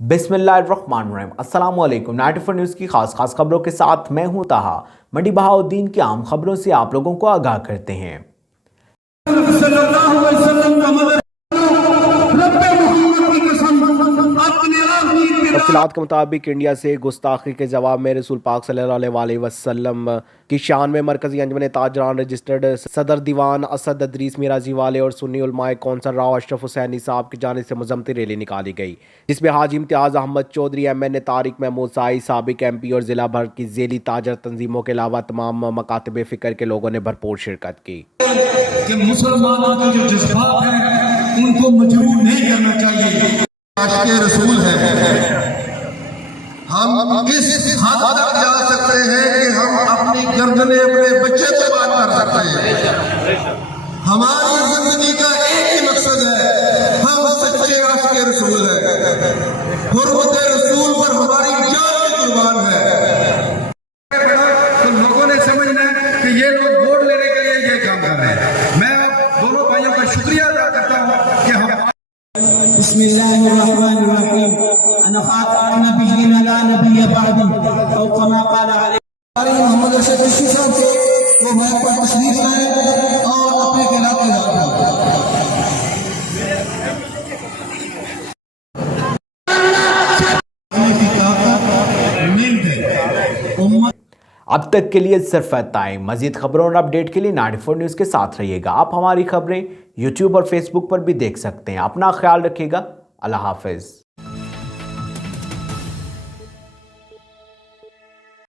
बिस्मिल्लाहिर्रहमानिर्रहीम। अस्सलाम वालेकुम। 94 न्यूज़ की खास खबरों के साथ मैं हूं ताहा। मंडी बहाउद्दीन की आम खबरों से आप लोगों को आगाह करते हैं। तफसीलात के मुताबिक इंडिया से गुस्ताखी के जवाब में रसूल पाक सल्लल्लाहु अलैहि वसल्लम की शान में मरकजी अंजमन ताजरान रजिस्टर्ड सदर दीवान असद अदरीस मिराजी वाले और सुन्नी उलमाए कौंसल राव अशरफ हुसैनी साहब की जानिब से मुजम्मती रैली निकाली गई, जिसमें हाजी इम्तियाज़ अहमद चौधरी MNA तारिक महमूद साई साबिक MP और जिला भर की ज़ेली ताजर तंजीमों के अलावा तमाम मकातब फ़िक्र के लोगों ने भरपूर शिरकत की। मुसलमानों के जो जज्बात हैं उनको मजबूर नहीं करना चाहिए। आशिक़े रसूल है, हम इस हद तक जा सकते हैं कि हम अपनी गर्दनें अपने बच्चे पे बात कर सकते हैं। हमारी जिंदगी का एक ही मकसद है, हम सच्चे आशिक़े रसूल हैं। हुर्मत रसूल पर हमारी जान भी कुर्बान है। तो लोगों ने समझना है कि ये लोग वोट लेने के लिए ये काम कर रहे हैं। मैं आप दोनों भाइयों का शुक्रिया अदा करता हूँ कि हम बिस्मिल्लाहिर्रहमानिर्रहीम। अना खातमुन नबिय्यीन ला नबिय्य बअदी औ कमा क़ाल अलैहि मोहम्मद अरशद चिश्ती साहब से वो माइक पर तशरीफ लाए और अपने कलाम में अब तक के लिए सिर्फ टाइम। मजीद खबरों और अपडेट के लिए 94 न्यूज़ के साथ रहिएगा। आप हमारी खबरें YouTube और Facebook पर भी देख सकते हैं। अपना ख्याल रखिएगा। अल्लाह हाफिज़।